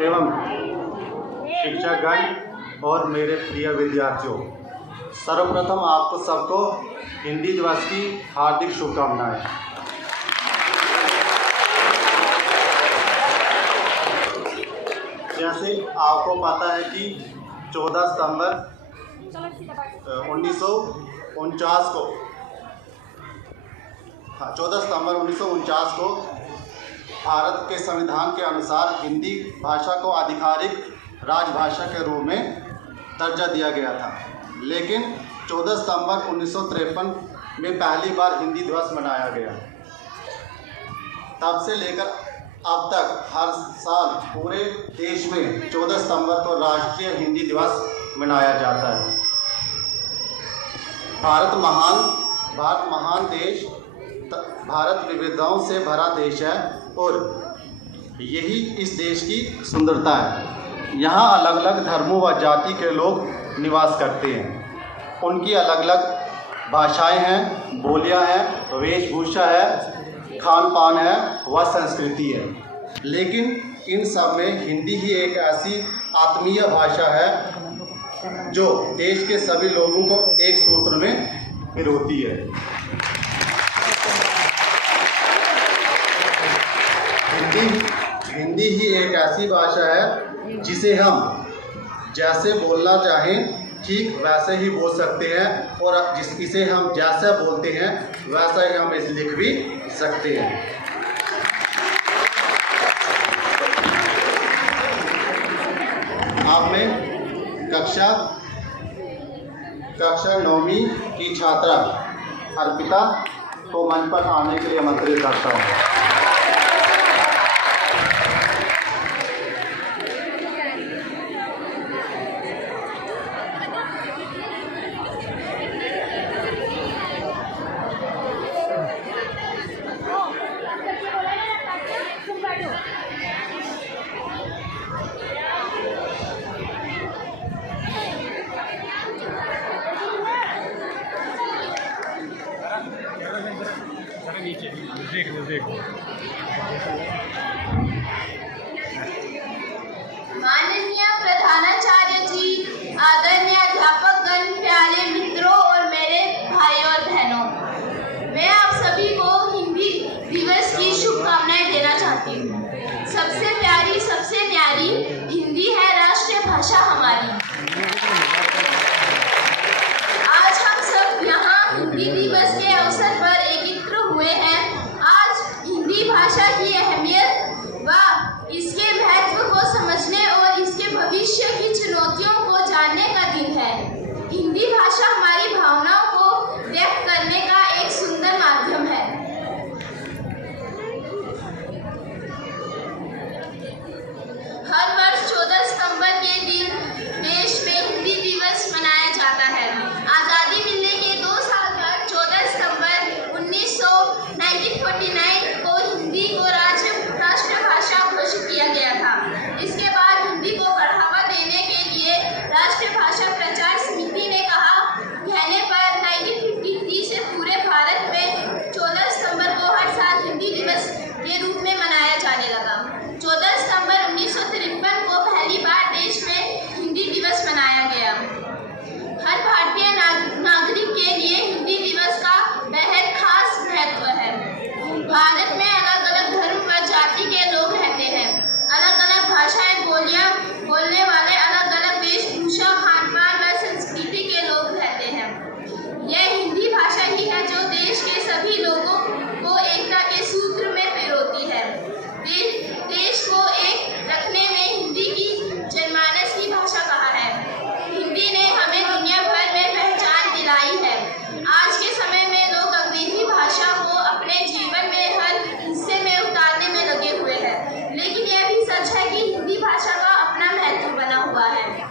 एवं शिक्षकगण और मेरे प्रिय विद्यार्थियों, सर्वप्रथम आपको सबको हिंदी दिवस की हार्दिक शुभकामनाएं। जैसे आपको पता है कि 14 सितंबर 1949 को 14 सितंबर 1949 को भारत के संविधान के अनुसार हिंदी भाषा को आधिकारिक राजभाषा के रूप में दर्जा दिया गया था। लेकिन 14 सितंबर 1953 में पहली बार हिंदी दिवस मनाया गया। तब से लेकर अब तक हर साल पूरे देश में 14 सितंबर को राष्ट्रीय हिंदी दिवस मनाया जाता है। भारत महान देश, भारत विविधताओं से भरा देश है और यही इस देश की सुंदरता है। यहाँ अलग अलग धर्मों व जाति के लोग निवास करते हैं। उनकी अलग अलग भाषाएं हैं, बोलियां हैं, वेशभूषा है, खान पान है व संस्कृति है। लेकिन इन सब में हिंदी ही एक ऐसी आत्मीय भाषा है जो देश के सभी लोगों को एक सूत्र में पिरोती है। हिंदी ही एक ऐसी भाषा है जिसे हम जैसे बोलना चाहें ठीक वैसे ही बोल सकते हैं और इसे हम जैसा बोलते हैं वैसा ही हम इसे लिख भी सकते हैं। आप में कक्षा 9वीं की छात्रा अर्पिता को मंच पर आने के लिए आमंत्रित करता हूँ। माननीय प्रधानाचार्य जी, आदरणीय अध्यापकगण, प्यारे मित्रों और मेरे भाई और बहनों, मैं आप सभी को हिंदी दिवस की शुभकामनाएं देना चाहती हूँ। सबसे प्यारी, सबसे न्यारी हिंदी है राष्ट्रीय भाषा हमारी। आज हम सब यहाँ हिंदी दिवस के अवसर पर एकत्र हुए हैं। आज हिंदी भाषा की अहमियत व इसके महत्व को समझने और इसके भविष्य की चुनौतियों को जानने का दिन है। हिंदी भाषा हमारी भावनाओं को व्यक्त करने का एक सुंदर माध्यम है। हर वर्ष 14 सितंबर के दिन देश में हिंदी दिवस मनाया जाता है। आज़ादी मिलने के 2 साल बाद 14 सितंबर 1949 को हिंदी को राष्ट्रभाषा घोषित किया गया था। इसके बाद हिंदी को बढ़ावा देने के लिए राष्ट्रीय भाषा प्रचार समिति ने कहने पर 1953 से पूरे भारत में 14 सितंबर को हर साल हिंदी दिवस के रूप में मनाया जाने लगा। 14 सितंबर 1953 को पहली बार देश में हिंदी दिवस मनाया गया। हर भारतीय नागरिक के लिए हिंदी दिवस का बेहद खास महत्व है। भारत में अलग अलग धर्म व जाति के लोग रहते हैं। अलग अलग भाषाएं बोलने वाले, अलग अलग वेशभूषा, खान पान व संस्कृति के लोग रहते हैं। यह हिंदी भाषा ही है जो देश के सभी लोगों को एकता के सूत्र में पिरोती है। देश को एक रखने में हिंदी की जनमानस की भाषा कहा है। हिंदी ने हमें दुनिया भर में पहचान दिलाई है। आज के समय में लोग अंग्रेजी भाषा को अपने जीवन में हर हिस्से में उतारने में लगे हुए हैं। लेकिन यह भी सच है कि हिंदी भाषा का अपना महत्व बना हुआ है।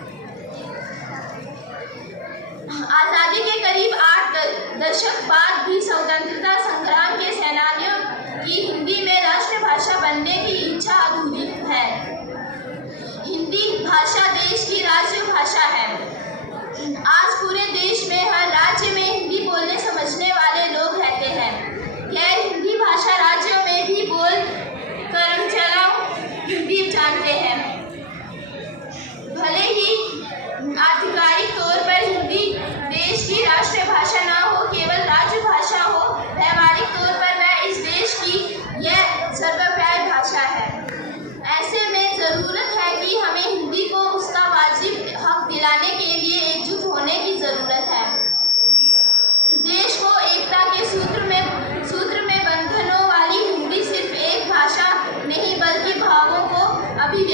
आज़ादी के करीब 8 दशक बाद भी स्वतंत्रता संग्राम के सेनानियों की हिंदी में राष्ट्रभाषा बनने की इच्छा अधूरी है। हिंदी भाषा देश की राज्य भाषा है। आज पूरे देश में हर राज्य में हिंदी बोलने समझने वाले लोग रहते हैं। गैर हिंदी भाषा राज्यों में भी बोल कर्मचारी हिंदी जानते हैं।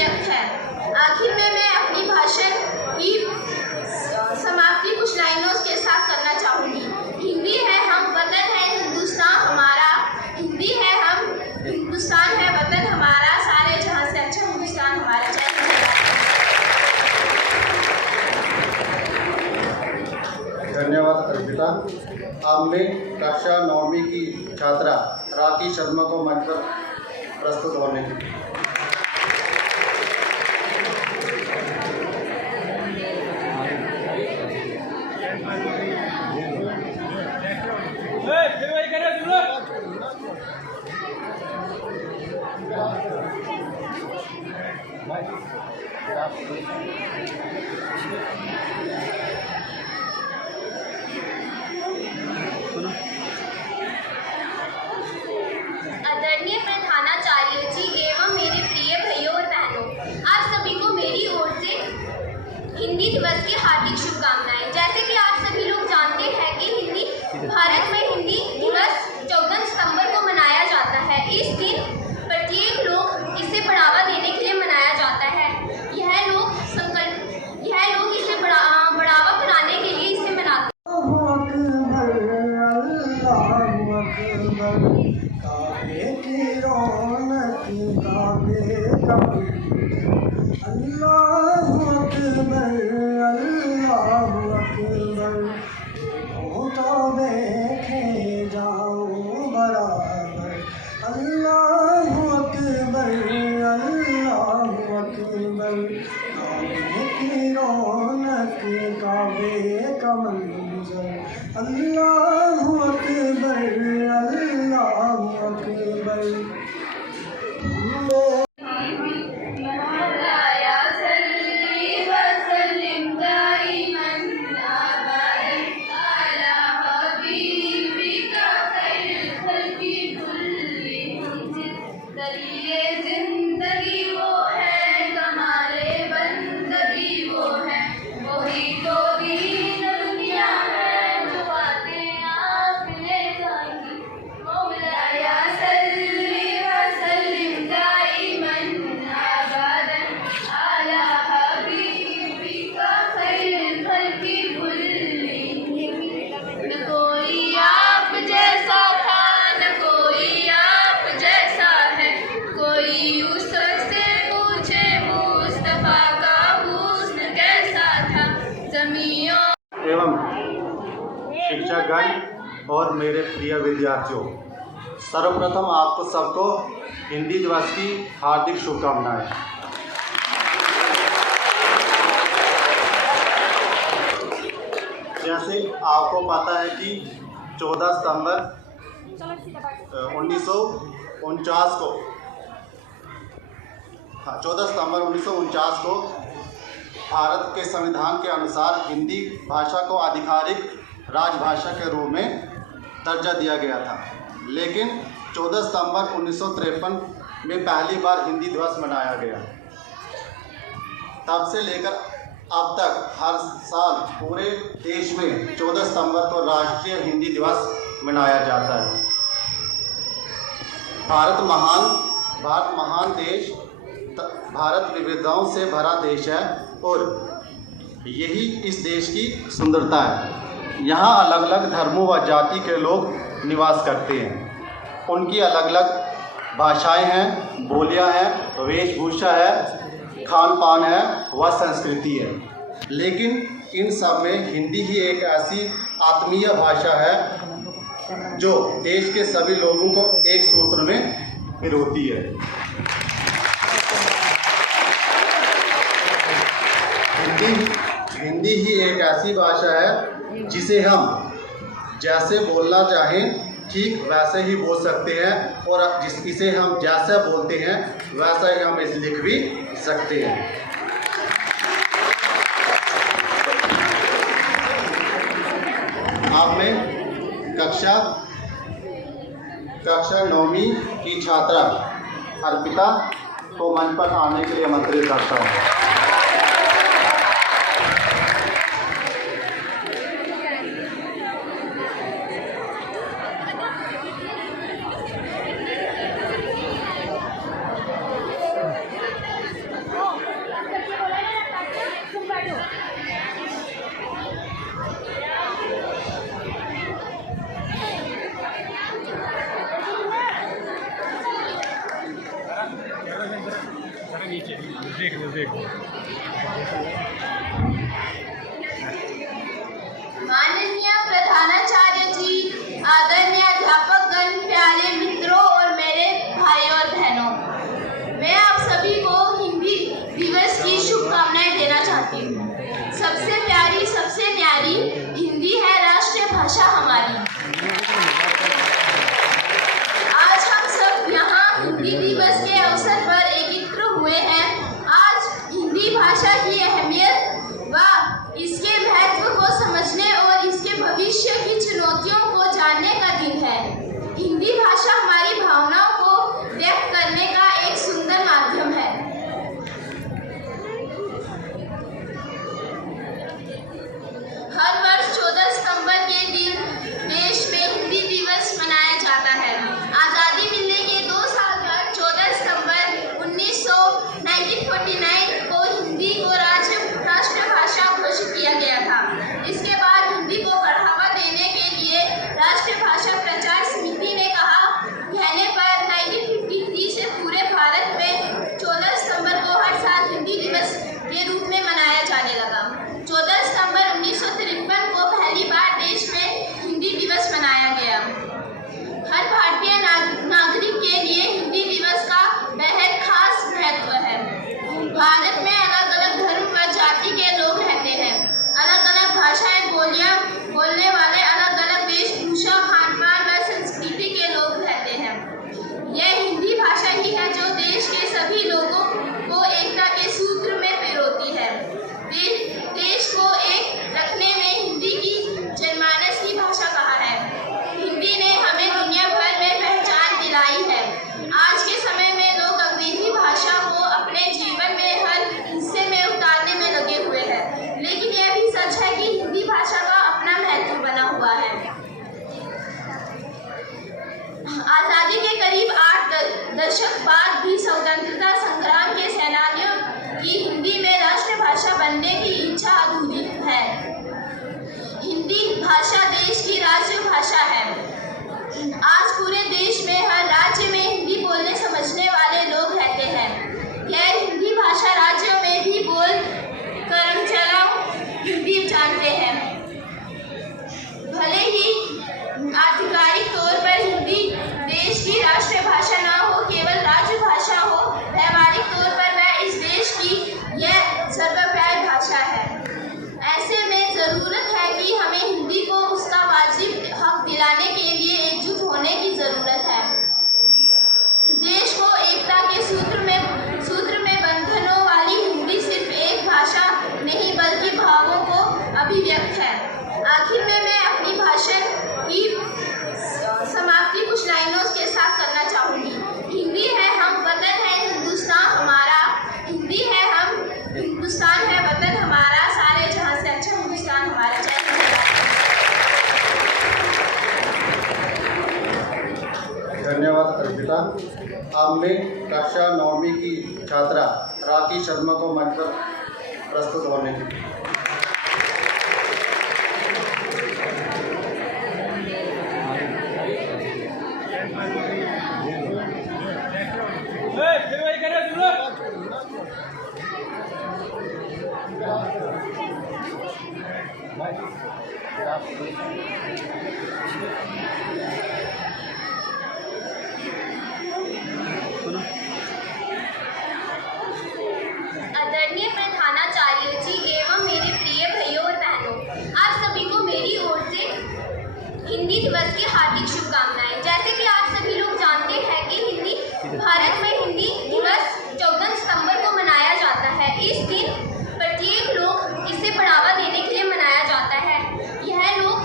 व्यक्त है। आखिर में मैं अपनी भाषण की समाप्ति कुछ लाइनों के साथ करना चाहूँगी। हिंदी है हम, वतन है हिंदुस्तान हमारा। हिंदी है हम, हिंदुस्तान है वतन हमारा। सारे जहाँ से अच्छा हिंदुस्तान हमारा। जय हिंद। धन्यवाद अर्पिता। अब मैं कक्षा 9वीं की छात्रा राखी शर्मा को मंच पर प्रस्तुत होने की। आदरणीय प्रधानाचार्य जी एवं मेरे प्रिय भाइयों और बहनों, आप सभी को मेरी ओर से हिंदी दिवस की हार्दिक शुभकामनाएं। जैसे कि आप सभी लोग जानते हैं कि भारत में हिंदी दिवस 14 सितंबर को मनाया जाता है। इस दिन प्रत्येक लोग इसे बढ़ावा देने के लिए मनाया जाता है। यह लोग इसे बढ़ावा बनाने के लिए इसे मनाते हैं। अल्लाहु अकबर, अल्लाहु अकबर। एवं शिक्षकगण और मेरे प्रिय विद्यार्थियों, सर्वप्रथम आपको सबको हिंदी दिवस की हार्दिक शुभकामनाएं। जैसे आपको पता है कि 14 सितंबर 1949 को 14 सितंबर 1949 को भारत के संविधान के अनुसार हिंदी भाषा को आधिकारिक राजभाषा के रूप में दर्जा दिया गया था। लेकिन 14 सितंबर 1953 में पहली बार हिंदी दिवस मनाया गया। तब से लेकर अब तक हर साल पूरे देश में 14 सितंबर को राष्ट्रीय हिंदी दिवस मनाया जाता है। भारत महान देश, भारत विविधताओं से भरा देश है और यही इस देश की सुंदरता है। यहाँ अलग अलग धर्मों व जाति के लोग निवास करते हैं। उनकी अलग अलग भाषाएं हैं, बोलियां हैं, वेशभूषा है, खान पान है व संस्कृति है। लेकिन इन सब में हिंदी ही एक ऐसी आत्मीय भाषा है जो देश के सभी लोगों को एक सूत्र में पिरोती है। हिंदी ही एक ऐसी भाषा है जिसे हम जैसे बोलना चाहें ठीक वैसे ही बोल सकते हैं और इसे हम जैसा बोलते हैं वैसा ही हम इसे लिख भी सकते हैं। अब मैं कक्षा 9वीं की छात्रा अर्पिता को मंच पर आने के लिए आमंत्रित करता हूँ। माननीय प्रधानाचार्य जी, आदरणीय अध्यापकगण, प्यारे मित्रों और मेरे भाई और बहनों, मैं आप सभी को हिंदी दिवस की शुभकामनाएं देना चाहती हूँ। सबसे प्यारी, सबसे न्यारी हिंदी है राष्ट्रीय भाषा हमारी। आज हम सब यहाँ हिंदी दिवस के अवसर पर एकत्र हुए हैं। आज हिंदी भाषा की अहमियत व इसके महत्व को समझने और इसके भविष्य की चुनौतियों को जानने का दिन है। हिंदी भाषा हमारी भावनाओं को व्यक्त करने का एक सुंदर माध्यम है। हर वर्ष 14 सितंबर के दिन देश में हिंदी दिवस मनाया जाता है। आज़ादी मिलने के 2 साल बाद 14 सितंबर 1949 को हिंदी को राष्ट्रभाषा घोषित किया गया था। इसके बाद हिंदी को बढ़ावा देने के लिए राष्ट्रीय भाषा प्रचार समिति ने कहा कहने पर 1953 से पूरे भारत में 14 सितंबर को हर साल हिंदी दिवस के रूप में मनाया जाने लगा। 14 सितंबर 1953 को पहली बार देश में हिंदी दिवस मनाया गया। हर भारतीय नागरिक के लिए हिंदी दिवस का बेहद खास महत्व है। भारत में अलग अलग धर्म व जाति के लोग रहते हैं। अलग अलग भाषाएं बोलने वाले, अलग अलग वेशभूषा, खान-पान व संस्कृति के लोग रहते हैं। यह हिंदी भाषा ही है जो देश के सभी लोगों को एकता के सूत्र में पिरोती है। देश को एक रखने में हिंदी की जनमानस की भाषा कहा है। हिंदी ने हमें दुनिया भर में पहचान दिलाई है। आज के समय में लोग अंग्रेजी भाषा को अपने जीवन में हर हिस्से में उतारने में लगे हुए हैं, लेकिन यह भी सच है कि हिंदी भाषा का अपना महत्व बना हुआ है। आज़ादी के करीब 8 दशक बाद भी स्वतंत्रता संग्राम के सेनानियों की हिंदी में राष्ट्रभाषा बनने की इच्छा अधूरी है। हिंदी भाषा देश की राष्ट्रभाषा है। आज पूरे देश में हर राज्य में हिंदी बोलने समझने वाले लोग रहते हैं। गैर हिंदी भाषा राज्यों में भी बोल कर्मचारी हिंदी जानते हैं। भले ही आधिकारिक तौर पर हिंदी देश की राष्ट्रीय भाषा न हो, केवल राजभाषा हो, व्यावहारिक तौर पर वह इस देश की यह सर्वप्रिय भाषा है। ऐसे में ज़रूरत है कि हमें हिंदी को उसका वाजिब हक दिलाने के लिए एकजुट होने की ज़रूरत है। देश को एकता के सूत्र में बंधनों वाली हिंदी सिर्फ एक भाषा नहीं बल्कि भावों को अभिव्यक्त है। आखिर में मैं अपनी भाषण की समाप्ति कुछ लाइनों के साथ करना चाहूँगी। हिंदी है हम, वतन है हिंदुस्तान हमारा। हिंदी है हम, हिंदुस्तान है वतन हमारा। सारे जहाँ से अच्छा हिंदुस्तान हमारा। जय हिंद। धन्यवाद अर्पिता। अब मैं कक्षा 9वीं की छात्रा राखी शर्मा को मंच पर प्रस्तुत होने की। आदरणीय प्रधानाचार्य जी एवं मेरे प्रिय भाइयों और बहनों, आप सभी को मेरी ओर से हिंदी दिवस की हार्दिक शुभकामनाएं। जैसे कि आप सभी लोग जानते हैं कि भारत में हिंदी दिवस 14 सितंबर को मनाया जाता है। इस दिन प्रत्येक लोग इसे बढ़ावा देने के लिए मनाया जाता है। यह लोग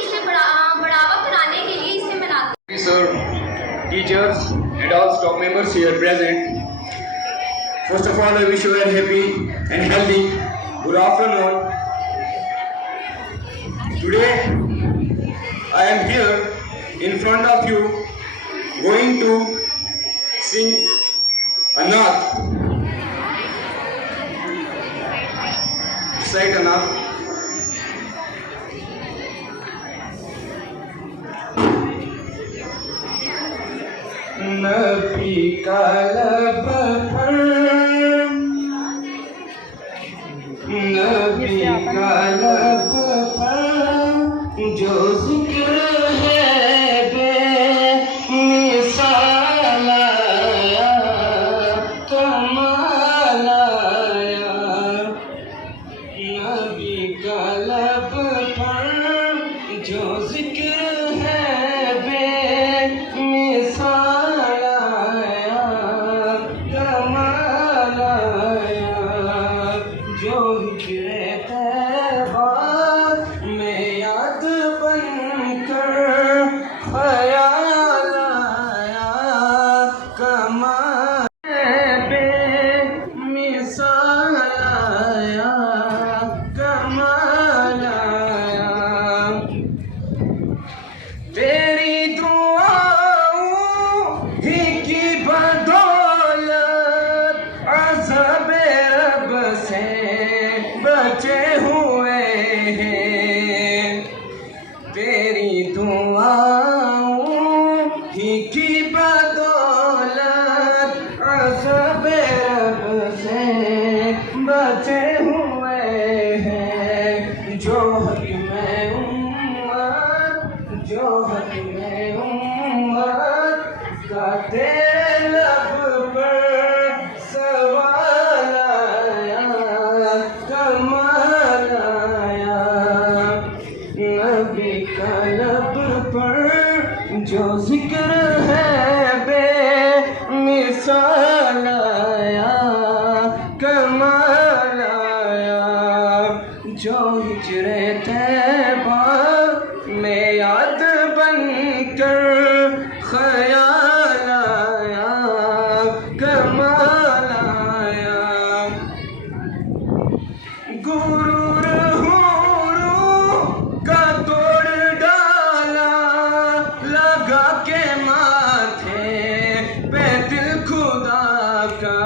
इसे बढ़ावा बनाने के लिए इसे मनाते हैं। Sir, teachers and all staff members here present. First of all, I wish you a happy and healthy good afternoon. Today, I am here in front of you, going to sing a naat. Recite a naat. नबी का लब पर हैं। तेरी दुआओं ही की बदौलत अज़ब रब से बचे हुए हैं। जो हक में उम्मत, जो हक में उम्मत का तेरे लब पर सवाल आया, कमाल आया। नबी का लब पर जो जिक्र है बेमिसाल आया, कमाल आया। जो हिजरे तैबा में याद बनकर ख्याल आया, कमाल आया। गुरूर हुरूं का तोड़ डाला, लगा के माथे पे दिल खुदा का।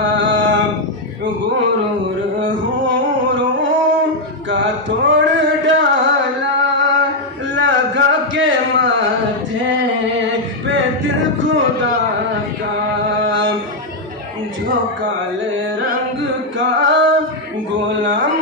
गुरूर हुरूं का तोड़ डाला, लगा के माथे पे दिल खुदा का। जो काले रंग का गुलाम